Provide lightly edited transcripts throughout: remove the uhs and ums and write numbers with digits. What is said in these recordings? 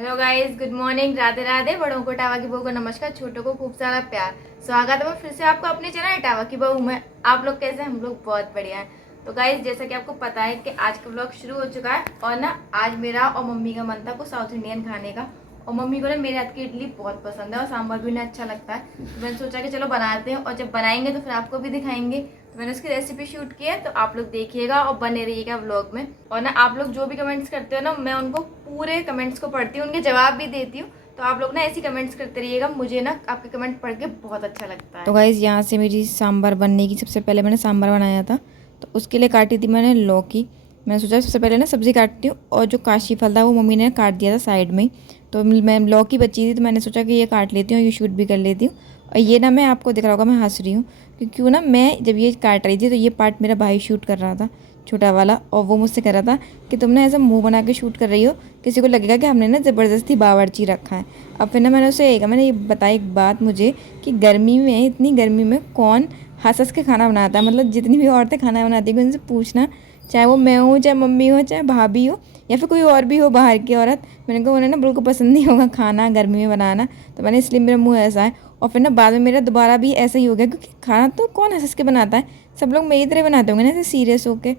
Hello guys, good morning, Radhe Radhe. बड़ों को tower की बहू को नमस्कार, छोटों को खूब सारा प्यार। स्वागत है फिर से आपको अपने चैनल टावा की बहू में। आप लोग कैसे हैं? हम लोग बहुत बढ़िया हैं। तो गाइस, जैसा कि आपको पता है कि आज का व्लॉग शुरू हो चुका है और ना आज मेरा और मम्मी का मन था कुछ साउथ इंडियन खाने का। और मम्मी को ना मेरे हाथ की इडली बहुत पसंद है और सांभर भी उन्हें अच्छा लगता है। तो मैंने सोचा कि चलो बनाते हैं और जब बनाएंगे तो फिर आपको भी दिखाएंगे। तो मैंने उसकी रेसिपी शूट की है, तो आप लोग देखिएगा और बने रहिएगा व्लॉग में। और ना आप लोग जो भी कमेंट्स करते हो ना, मैं उनको पूरे कमेंट्स को पढ़ती हूँ, उनके जवाब भी देती हूँ। तो आप लोग ना ऐसी कमेंट्स करते रहिएगा, मुझे ना आपके कमेंट पढ़ के बहुत अच्छा लगता है। तो गाइज़ यहाँ से मेरी सांभर बनने की, सबसे पहले मैंने सांभर बनाया था तो उसके लिए काटी थी मैंने लौकी। मैंने सोचा सबसे पहले ना सब्ज़ी काटती हूँ, और जो काशी फल था वो मम्मी ने काट दिया था साइड में ही। तो मैं लौकी बची थी तो मैंने सोचा कि ये काट लेती हूँ, ये शूट भी कर लेती हूँ। और ये ना, मैं आपको दिख रहा होगा मैं हंस रही हूँ क्योंकि ना मैं जब ये काट रही थी तो ये पार्ट मेरा भाई शूट कर रहा था, छोटा वाला। और वो मुझसे कह रहा था कि तुम ना ऐसा मुंह बना के शूट कर रही हो, किसी को लगेगा कि हमने ना ज़बरदस्ती बावर्ची रखा है। अब फिर ना मैंने ये बताई एक बात मुझे कि गर्मी में, इतनी गर्मी में कौन हंस हंस के खाना बनाता है। मतलब जितनी भी औरतें खाना बनाती हैं उनसे पूछना, चाहे वो मैं हूँ, चाहे मम्मी हो, चाहे भाभी हो, या फिर कोई और भी हो बाहर की औरत, मैंने कहा उन्हें ना बिल्कुल पसंद नहीं होगा खाना गर्मी में बनाना। तो मैंने, इसलिए मेरा मुंह ऐसा है। और फिर ना बाद में मेरा दोबारा भी ऐसा ही हो गया क्योंकि खाना तो कौन हंस हंस के बनाता है, सब लोग मेरी तरह बनाते होंगे ना ऐसे सीरियस होके।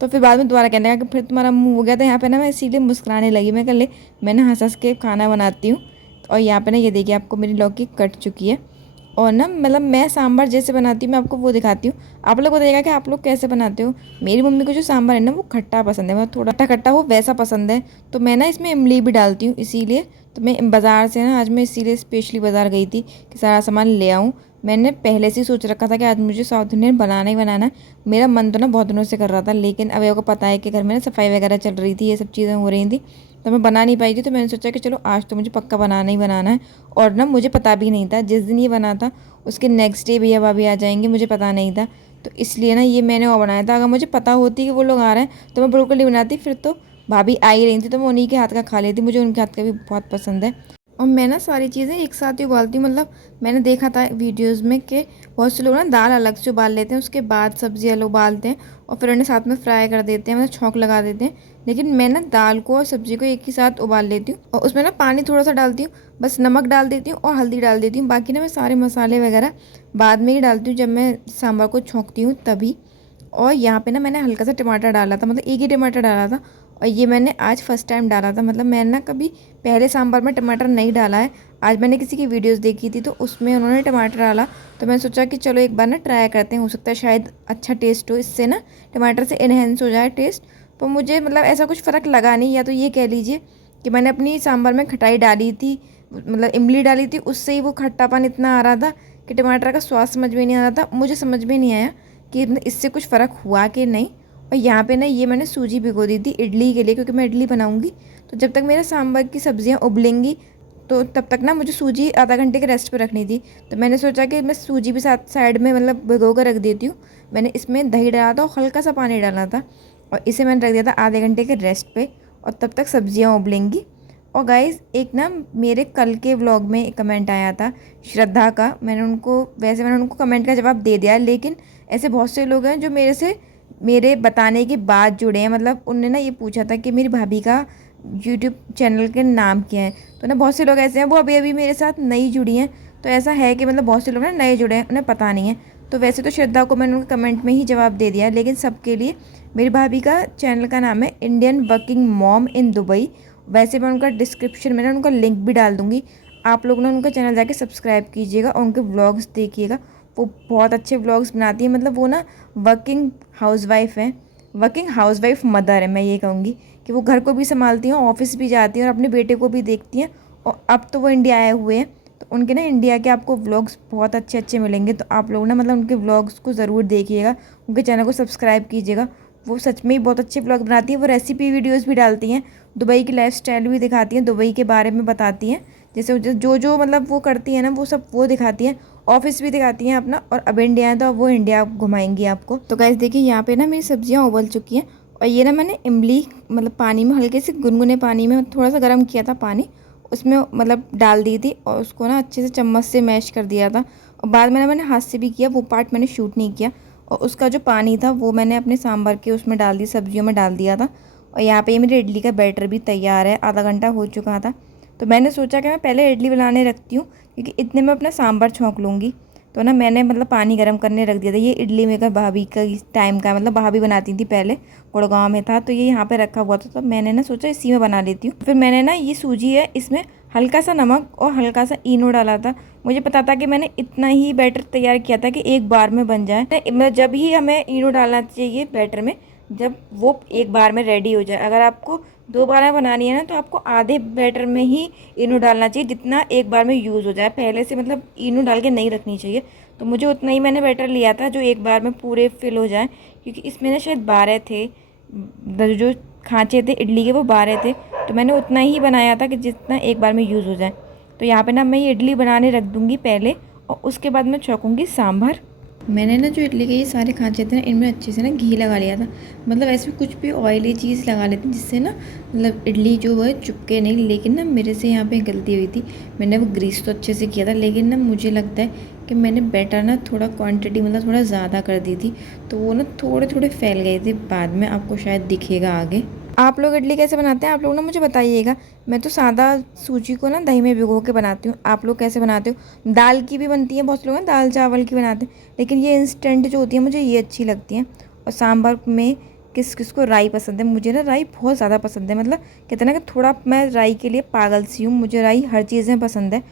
तो फिर बाद में दोबारा कहने लगा कि फिर तुम्हारा मुंह हो गया। तो यहाँ पे ना मैं इसीलिए मुस्कुराने लगी, मैं कह ले मैंने हंस हंस के खाना बनाती हूँ। और यहाँ पे ना ये देखिए आपको मेरी लौकी कट चुकी है। और ना मतलब मैं सांभर जैसे बनाती हूँ मैं आपको वो दिखाती हूँ, आप लोग बताइएगा कि आप लोग कैसे बनाते हो। मेरी मम्मी को जो सांभर है ना वो खट्टा पसंद है, मतलब थोड़ा खट्टा खट्टा हो वैसा पसंद है। तो मैं ना इसमें इमली भी डालती हूँ इसीलिए। तो मैं बाज़ार से ना, आज मैं इसीलिए स्पेशली बाज़ार गई थी कि सारा सामान ले आऊँ। मैंने पहले से ही सोच रखा था कि आज मुझे साउथ इंडियन बनाना ही बनाना है। मेरा मन तो ना बहुत दिनों से कर रहा था, लेकिन अब आपको पता है कि घर में ना सफाई वगैरह चल रही थी, ये सब चीज़ें हो रही थी, तो मैं बना नहीं पाई थी। तो मैंने सोचा कि चलो आज तो मुझे पक्का बनाना ही बनाना है। और ना मुझे पता भी नहीं था, जिस दिन ये बना था उसके नेक्स्ट डे भैया भाभी आ जाएंगे, मुझे पता नहीं था। तो इसलिए ना ये मैंने और बनाया था। अगर मुझे पता होती कि वो लोग आ रहे हैं तो मैं बिल्कुल नहीं बनाती, फिर तो भाभी आ ही रही थी तो मैं उन्हीं के हाथ का खा लेती, मुझे उनके हाथ का भी बहुत पसंद है। और मैं ना सारी चीज़ें एक साथ ही उबालती हूँ। मतलब मैंने देखा था वीडियोज़ में कि बहुत से लोग ना दाल अलग से उबाल लेते हैं, उसके बाद सब्ज़ी अलग उबालते हैं और फिर उन्हें साथ में फ्राई कर देते हैं, मतलब छौंक लगा देते हैं। लेकिन मैं ना दाल को और सब्ज़ी को एक ही साथ उबाल लेती हूँ और उसमें ना पानी थोड़ा सा डालती हूँ, बस नमक डाल देती हूँ और हल्दी डाल देती हूँ। बाकी ना मैं सारे मसाले वगैरह बाद में ही डालती हूँ, जब मैं सांभर को छौंकती हूँ तभी। और यहाँ पे ना मैंने हल्का सा टमाटर डाला था, मतलब एक ही टमाटर डाला था। और ये मैंने आज फर्स्ट टाइम डाला था, मतलब मैंने ना कभी पहले सांभर में टमाटर नहीं डाला है। आज मैंने किसी की वीडियोस देखी थी तो उसमें उन्होंने टमाटर डाला, तो मैंने सोचा कि चलो एक बार ना ट्राई करते हैं, हो सकता है शायद अच्छा टेस्ट हो इससे ना, टमाटर से इन्हेंस हो जाए टेस्ट। तो मुझे मतलब ऐसा कुछ फ़र्क लगा नहीं, या तो ये कह लीजिए कि मैंने अपनी सांभर में खटाई डाली थी, मतलब इमली डाली थी, उससे ही वो खट्टापन इतना आ रहा था कि टमाटर का स्वाद समझ में नहीं आ रहा था। मुझे समझ में नहीं आया कि इससे कुछ फ़र्क हुआ कि नहीं। और यहाँ पे ना ये मैंने सूजी भिगो दी थी इडली के लिए, क्योंकि मैं इडली बनाऊँगी। तो जब तक मेरा सांभर की सब्ज़ियाँ उबलेंगी तो तब तक ना मुझे सूजी आधा घंटे के रेस्ट पे रखनी थी। तो मैंने सोचा कि मैं सूजी भी साथ साइड में मतलब भिगो कर रख देती हूँ। मैंने इसमें दही डाला था और हल्का सा पानी डाला था और इसे मैंने रख दिया था आधे घंटे के रेस्ट पे, और तब तक सब्जियाँ उबलेंगी। और गाइज़ एक ना मेरे कल के व्लॉग में एक कमेंट आया था श्रद्धा का, मैंने उनको कमेंट का जवाब दे दिया, लेकिन ऐसे बहुत से लोग हैं जो मेरे बताने के बाद जुड़े हैं। मतलब उनने ना ये पूछा था कि मेरी भाभी का यूट्यूब चैनल के नाम क्या है। तो ना बहुत से लोग ऐसे हैं वो अभी अभी मेरे साथ नई जुड़ी हैं। तो ऐसा है कि मतलब बहुत से लोग ना नए जुड़े हैं, उन्हें पता नहीं है। तो वैसे तो श्रद्धा को मैंने उनके कमेंट में ही जवाब दे दिया, लेकिन सबके लिए मेरी भाभी का चैनल का नाम है Indian working mom in Dubai. वैसे मैं उनका डिस्क्रिप्शन में ना उनका लिंक भी डाल दूँगी, आप लोग ना उनका चैनल जाके सब्सक्राइब कीजिएगा और उनके व्लॉग्स देखिएगा। वो बहुत अच्छे व्लॉग्स बनाती है। मतलब वो ना वर्किंग हाउसवाइफ है, वर्किंग हाउसवाइफ मदर है, मैं ये कहूँगी कि वो घर को भी संभालती हैं, ऑफिस भी जाती हैं और अपने बेटे को भी देखती हैं। और अब तो वो इंडिया आए हुए हैं, तो उनके ना इंडिया के आपको व्लॉग्स बहुत अच्छे अच्छे मिलेंगे। तो आप लोग ना मतलब उनके व्लॉग्स को ज़रूर देखिएगा, उनके चैनल को सब्सक्राइब कीजिएगा। वो सच में ही बहुत अच्छे व्लॉग बनाती हैं। वो रेसिपी वीडियोज़ भी डालती हैं, दुबई की लाइफस्टाइल भी दिखाती हैं, दुबई के बारे में बताती हैं। जैसे जो जो मतलब वो करती हैं ना वो सब वो दिखाती हैं, ऑफिस भी दिखाती हैं अपना। और अब इंडिया है तो अब वो इंडिया घुमाएंगी आपको। तो गाइस देखिए यहाँ पे ना मेरी सब्जियाँ उबल चुकी हैं और ये ना मैंने इमली मतलब पानी में, हल्के से गुनगुने पानी में थोड़ा सा गर्म किया था पानी, उसमें मतलब डाल दी थी और उसको ना अच्छे से चम्मच से मैश कर दिया था। और बाद में ना मैंने हाथ से भी किया, वो पार्ट मैंने शूट नहीं किया। और उसका जो पानी था वो मैंने अपने सांभर के उसमें डाल दी, सब्जियों में डाल दिया था। और यहाँ पे मेरी इडली का बैटर भी तैयार है, आधा घंटा हो चुका था। तो मैंने सोचा कि मैं पहले इडली बनाने रखती हूँ, क्योंकि इतने में अपना सांभर छौंक लूँगी। तो ना मैंने मतलब पानी गर्म करने रख दिया था। ये इडली मेकर भाभी का टाइम का, मतलब भाभी बनाती थी पहले, गुड़गांव में था, तो ये यहाँ पे रखा हुआ था। तो मैंने ना सोचा इसी में बना लेती हूँ। फिर मैंने ना ये सूजी है, इसमें हल्का सा नमक और हल्का सा इनो डाला था। मुझे पता था कि मैंने इतना ही बैटर तैयार किया था कि एक बार में बन जाए। मतलब जब ही हमें इनो डालना चाहिए बैटर में, जब वो एक बार में रेडी हो जाए। अगर आपको 2 बार में बनानी है ना, तो आपको आधे बैटर में ही इनो डालना चाहिए, जितना एक बार में यूज़ हो जाए। पहले से मतलब इनो डाल के नहीं रखनी चाहिए। तो मुझे उतना ही मैंने बैटर लिया था जो एक बार में पूरे फिल हो जाए, क्योंकि इसमें ना शायद 12 थे, जो खांचे थे इडली के वो 12 थे। तो मैंने उतना ही बनाया था कि जितना एक बार में यूज़ हो जाए। तो यहाँ पे ना मैं ये इडली बनाने रख दूँगी पहले, और उसके बाद मैं छौंकूँगी सांभर। मैंने ना जो इडली के ये सारे खांचे थे ना, इनमें अच्छे से ना घी लगा लिया था। मतलब ऐसे कुछ भी ऑयली चीज़ लगा लेते हैं जिससे ना मतलब इडली जो है चिपके नहीं। लेकिन ना मेरे से यहाँ पे गलती हुई थी, मैंने वो ग्रीस तो अच्छे से किया था, लेकिन ना मुझे लगता है कि मैंने बैटर ना थोड़ा क्वांटिटी मतलब थोड़ा ज़्यादा कर दी थी, तो वो ना थोड़े थोड़े फैल गए थे। बाद में आपको शायद दिखेगा आगे। आप लोग इडली कैसे बनाते हैं आप लोग ना मुझे बताइएगा। मैं तो सादा सूजी को ना दही में भिगो के बनाती हूँ। आप लोग कैसे बनाते हो? दाल की भी बनती है, बहुत लोग ना दाल चावल की बनाते हैं, लेकिन ये इंस्टेंट जो होती है मुझे ये अच्छी लगती हैं। और सांभर में किस किस को राई पसंद है? मुझे ना राई बहुत ज़्यादा पसंद है। मतलब कहते हैं ना कि थोड़ा मैं राई के लिए पागल सी हूँ, मुझे राई हर चीज़ में पसंद है।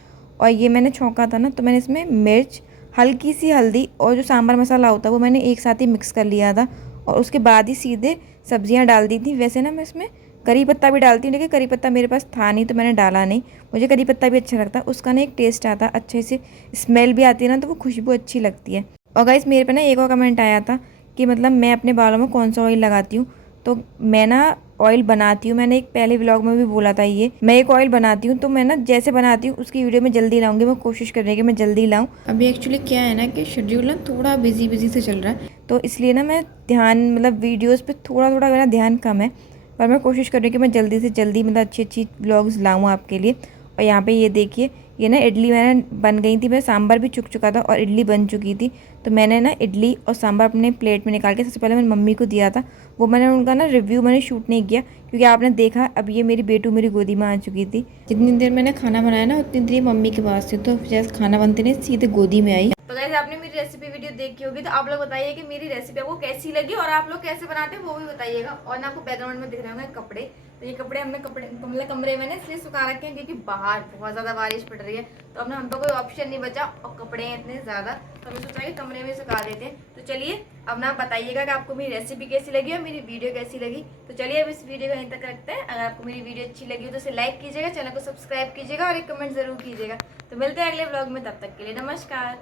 और ये मैंने छौंका था ना, तो मैंने इसमें मिर्च, हल्की सी हल्दी और जो सांभर मसाला होता है वो मैंने एक साथ ही मिक्स कर लिया था, और उसके बाद ही सीधे सब्जियां डाल दी थी। वैसे ना मैं इसमें करी पत्ता भी डालती हूँ, लेकिन करी पत्ता मेरे पास था नहीं तो मैंने डाला नहीं। मुझे करी पत्ता भी अच्छा लगता है, उसका ना एक टेस्ट आता है, अच्छे से स्मेल भी आती है ना, तो वो खुशबू अच्छी लगती है। और गाइस मेरे पे ना एक और कमेंट आया था कि मतलब मैं अपने बालों में कौन सा ऑयल लगाती हूँ। तो मैं ना ऑयल बनाती हूँ, मैंने एक पहले व्लॉग में भी बोला था, ये मैं एक ऑयल बनाती हूँ। तो मैं ना जैसे बनाती हूँ उसकी वीडियो में जल्दी लाऊंगी, मैं कोशिश कर रही हूँ कि मैं जल्दी लाऊँ। अभी एक्चुअली क्या है ना कि शेड्यूल ना थोड़ा बिजी से चल रहा है, तो इसलिए ना मैं ध्यान मतलब वीडियोज़ पे थोड़ा थोड़ा मेरा ध्यान कम है। पर मैं कोशिश कर रही हूँ कि मैं जल्दी से जल्दी मतलब अच्छी अच्छी व्लॉग्स लाऊँ आपके लिए। और यहाँ पे ये देखिए, ये ना इडली मैंने बन गई थी, मेरा सांभर भी चुक चुका था और इडली बन चुकी थी। तो मैंने ना इडली और सांभर अपने प्लेट में निकाल के सबसे पहले मैंने मम्मी को दिया था। वो मैंने उनका ना रिव्यू मैंने शूट नहीं किया, क्योंकि आपने देखा अब ये मेरी बेटू मेरी गोदी में आ चुकी थी। जितनी देर मैंने खाना बनाया ना उतनी देर मम्मी के पास थी, तो जैसे खाना बनते नहीं सीधे गोदी में आई। तो गाइस आपने मेरी रेसिपी वीडियो देखी होगी, तो आप लोग बताइए कि मेरी रेसिपी आपको कैसी लगी और आप लोग कैसे बनाते हैं वो भी बताइएगा। और ना आपको बैकग्राउंड में दिख रहे होंगे कपड़े, तो ये कपड़े हमने मतलब कमरे में इसलिए सुखा रखे हैं क्योंकि बाहर बहुत ज़्यादा बारिश पड़ रही है। तो हमने हम पे कोई ऑप्शन नहीं बचा और कपड़े हैं इतने ज़्यादा, तो हमने सोचा कि कमरे में सुखा देते हैं। तो चलिए अब ना बताइएगा कि आपको मेरी रेसिपी कैसी लगी और मेरी वीडियो कैसी लगी। तो चलिए अब इस वीडियो को यहीं तक रखते हैं। अगर आपको मेरी वीडियो अच्छी लगी हो तो इसे लाइक कीजिएगा, चैनल को सब्सक्राइब कीजिएगा और एक कमेंट जरूर कीजिएगा। तो मिलते हैं अगले ब्लॉग में, तब तक के लिए नमस्कार।